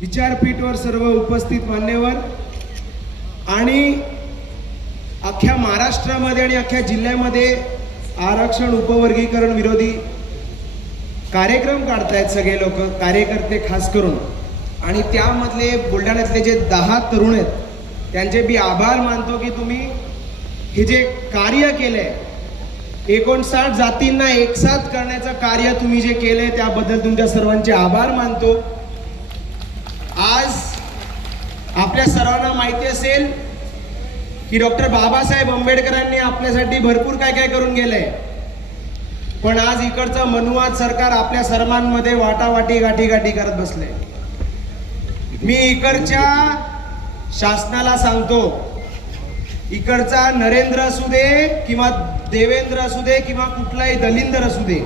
विचारपीठवर सर्व उपस्थित मान्यवर आणि अख्ख्या महाराष्ट्रामध्ये आणि अख्ख्या जिल्ह्यामध्ये आरक्षण उपवर्गीकरण विरोधी कार्यक्रम काढतायत सगळे लोक, कार्यकर्ते खास करून. आणि त्यामधले बुलढाण्यातले जे 10 तरुण आहेत त्यांचे मी आभार मानतो की तुम्ही हे जे कार्य केलंय 59 जातींना एकसाथ करण्याचं कार्य तुम्ही जे केलंय त्याबद्दल तुमच्या सर्वांचे आभार मानतो. आज आपल्या सर्वांना माहिती असेल की डॉक्टर बाबासाहेब आंबेडकरांनी आपल्यासाठी भरपूर काय काय करून गेलंय, पण आज इकडचं मनुवाद सरकार आपल्या सर्वांमध्ये वाटावाटी गाठी करत बसले. मी इकडच्या शासनाला सांगतो, इकडचा नरेंद्र असू दे किंवा देवेंद्र असू दे किंवा कुठलाही दलिंदर असू दे,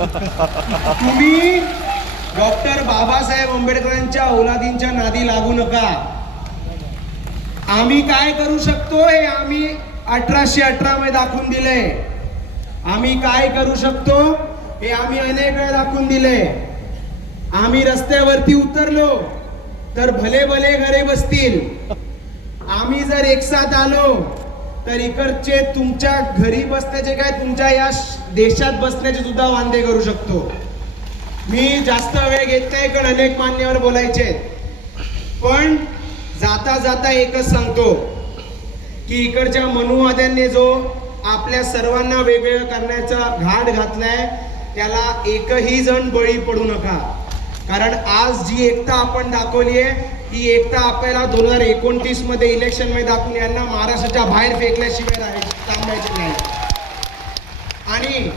तुम्ही डॉक्टर बाबासाहेब आंबेडकरांच्या औलादींच्या नादी लागू नका. आम्ही काय करू शकतो हे आम्ही 1818 मध्ये दाखवून दिले. आम्ही काय करू शकतो हे आम्ही अनेक वेळा दाखवून दिले. आम्ही रस्त्यावरती उतरलो तर भले भले घरे बसतील. आम्ही जर एकसाथ आलो तर इकडचे तुमच्या घरी बसण्याचे काय तुमच्या या देशात बसण्याचे सुद्धा वांदे करू शकतो. मी जास्त वेळ घेत नाही कारण अनेक मान्यवर बोलायचे, पण जाता जाता एकच सांगतो की इकडच्या मनुवाद्यांनी जो आपल्या सर्वांना वेगवेगळं करण्याचा घाट घातलाय त्याला एकही जण बळी पडू नका. कारण आज जी एकता आपण दाखवली आहे ही एकता आपल्याला 2029 मध्ये इलेक्शन मध्ये दाखवून यांना महाराष्ट्राच्या बाहेर फेकल्याशिवाय थांबायचे नाही. आणि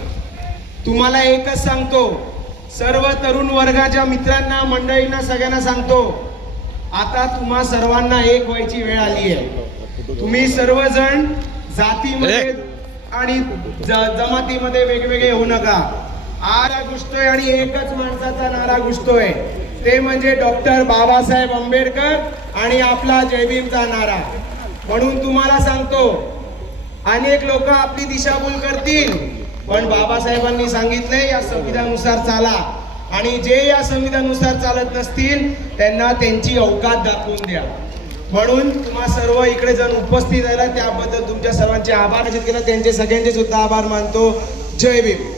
तुम्हाला एकच सांगतो, सर्व तरुण वर्गाच्या मित्रांना मंडळींना सगळ्यांना सांगतो, आता तुम्हा सर्वांना एक व्हायची वेळ आली आहे. तुम्ही सर्वजण जातीमध्ये आणि जमातीमध्ये वेगवेगळे होऊ नका. नारा घुसतोय आणि एकच माणसाचा नारा घुसतोय, ते म्हणजे डॉक्टर बाबासाहेब आंबेडकर आणि आपला जय भीमचा नारा. म्हणून तुम्हाला सांगतो, अनेक लोक आपली दिशाभूल करतील, पण बाबासाहेबांनी सांगितलंय या संविधानानुसार चाला, आणि जे या संविधानानुसार चालत नसतील त्यांना त्यांची औकात दाखवून द्या. म्हणून तुम्हा सर्व इकडे जण उपस्थित राहिला त्याबद्दल तुमच्या सर्वांचे आभार व्यक्त केला. त्यांचे सगळ्यांचे सुद्धा आभार मानतो. जय भीम.